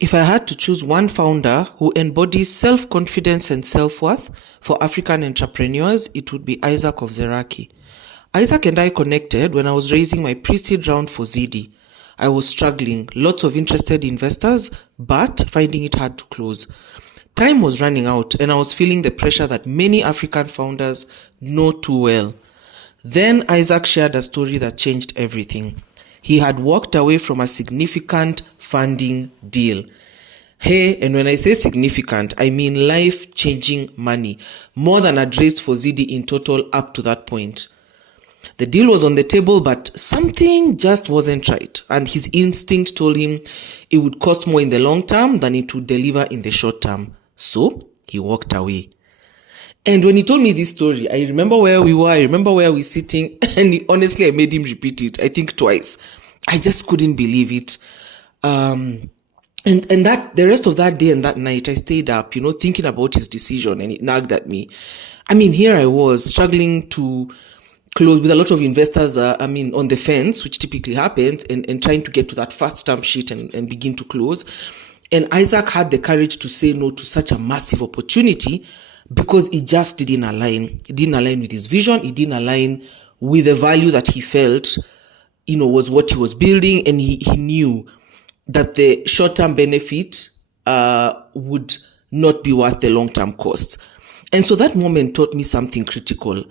If I had to choose one founder who embodies self-confidence and self-worth for African entrepreneurs, it would be Isaac of Zeraki. Isaac and I connected when I was raising my pre-seed round for ZD. I was struggling, lots of interested investors, but finding it hard to close. Time was running out and I was feeling the pressure that many African founders know too well. Then Isaac shared a story that changed everything. He had walked away from a significant funding deal. Hey, and when I say significant, I mean life-changing money, more than I'd raised for ZD in total up to that point. The deal was on the table, but something just wasn't right, and his instinct told him it would cost more in the long term than it would deliver in the short term. So he walked away. And when he told me this story, I remember where we were, I remember where we were sitting, and honestly, I made him repeat it, I think twice. I just couldn't believe it. And that the rest of that day and that night, I stayed up, thinking about his decision, and it nagged at me. I mean, here I was struggling to close with a lot of investors, on the fence, which typically happens, and trying to get to that first term sheet and begin to close. And Isaac had the courage to say no to such a massive opportunity because it just didn't align. It didn't align with his vision. It didn't align with the value that he felt, was what he was building. And he knew that the short-term benefit would not be worth the long-term costs. And so that moment taught me something critical,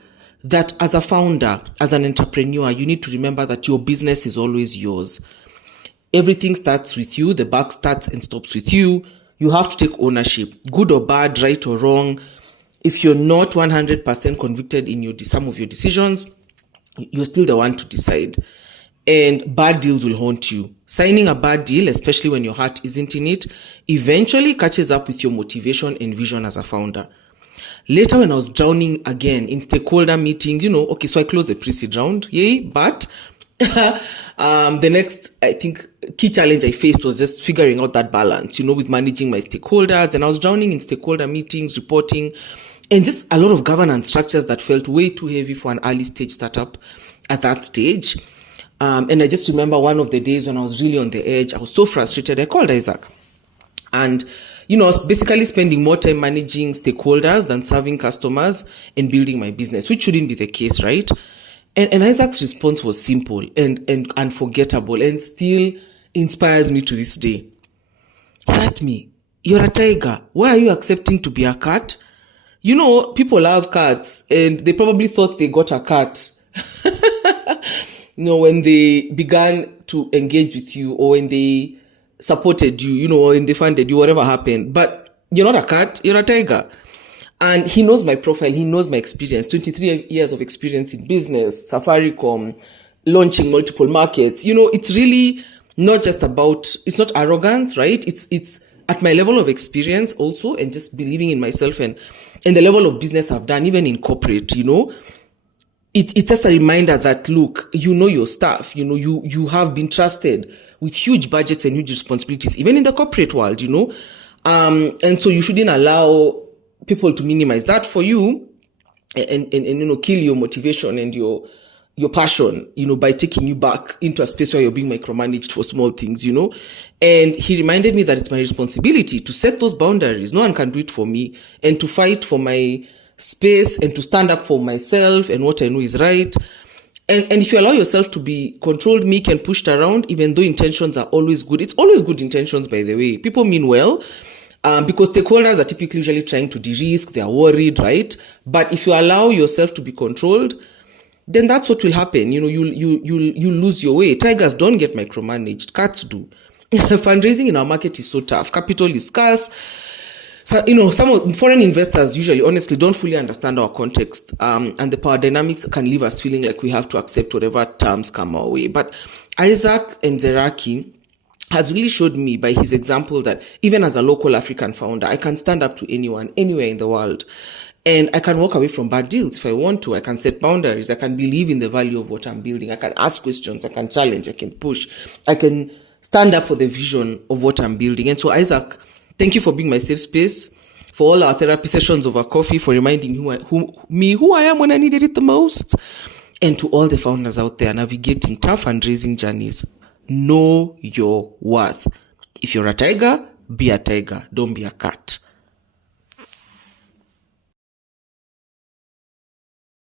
that as a founder, as an entrepreneur, you need to remember that your business is always yours. Everything starts with you. The buck starts and stops with you. You have to take ownership, good or bad, right or wrong. If you're not 100% convicted in some of your decisions, you're still the one to decide. And bad deals will haunt you. Signing a bad deal, especially when your heart isn't in it, eventually catches up with your motivation and vision as a founder. Later, when I was drowning again in stakeholder meetings, so I closed the pre-seed round, yay, but the next, I think, key challenge I faced was just figuring out that balance, with managing my stakeholders. And I was drowning in stakeholder meetings, reporting, and just a lot of governance structures that felt way too heavy for an early stage startup at that stage. And I just remember one of the days when I was really on the edge, I was so frustrated, I called Isaac. And, I was basically spending more time managing stakeholders than serving customers and building my business, which shouldn't be the case, right? And Isaac's response was simple and unforgettable and still inspires me to this day. He asked me, "You're a tiger. Why are you accepting to be a cat?" People love cats and they probably thought they got a cat. When they began to engage with you or when they supported you, or when they funded you, whatever happened. But you're not a cat, you're a tiger. And he knows my profile, he knows my experience, 23 years of experience in business, Safaricom, launching multiple markets. It's really not just about, it's not arrogance, right? It's at my level of experience also, and just believing in myself and the level of business I've done, even in corporate, it's just a reminder that, look, your stuff, you have been trusted with huge budgets and huge responsibilities, even in the corporate world, and so you shouldn't allow people to minimize that for you and kill your motivation and your passion, by taking you back into a space where you're being micromanaged for small things, And he reminded me that it's my responsibility to set those boundaries. No one can do it for me, and to fight for my space and to stand up for myself and what I know is right. And if you allow yourself to be controlled, meek, and pushed around, even though intentions are always good, it's always good intentions, by the way. People mean well, because stakeholders are typically usually trying to de-risk, they are worried, right? But if you allow yourself to be controlled, then that's what will happen. You lose your way. Tigers don't get micromanaged, cats do. Fundraising in our market is so tough. Capital is scarce. So, some of foreign investors usually, honestly, don't fully understand our context, and the power dynamics can leave us feeling like we have to accept whatever terms come our way. But Isaac and Zeraki has really showed me by his example that even as a local African founder, I can stand up to anyone, anywhere in the world. And I can walk away from bad deals if I want to. I can set boundaries. I can believe in the value of what I'm building. I can ask questions. I can challenge. I can push. I can stand up for the vision of what I'm building. And so, Isaac, thank you for being my safe space, for all our therapy sessions over coffee, for reminding who I am when I needed it the most. And to all the founders out there navigating tough fundraising journeys, know your worth. If you're a tiger, be a tiger, don't be a cat.